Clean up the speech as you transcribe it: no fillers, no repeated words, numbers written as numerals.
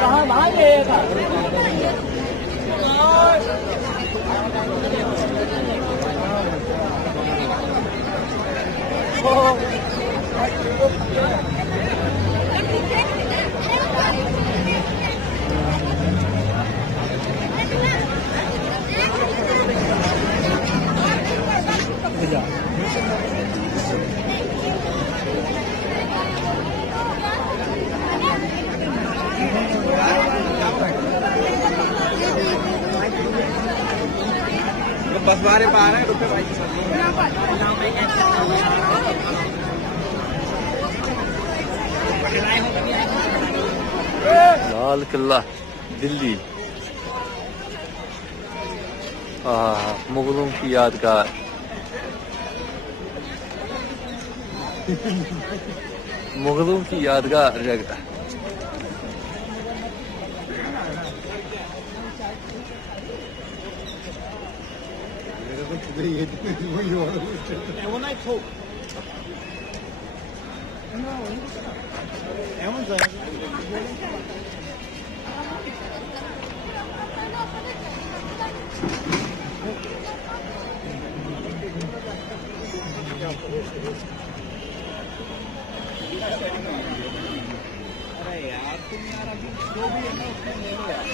कहाँ भागेगा? बस बारे पा रहे हैं रुपये भाई लाल किला दिल्ली मुगलों की यादगार। मुगलों की यादगार जगह। अरे यार तुम यार अभी जो भी है ना उसमें ले लो यार।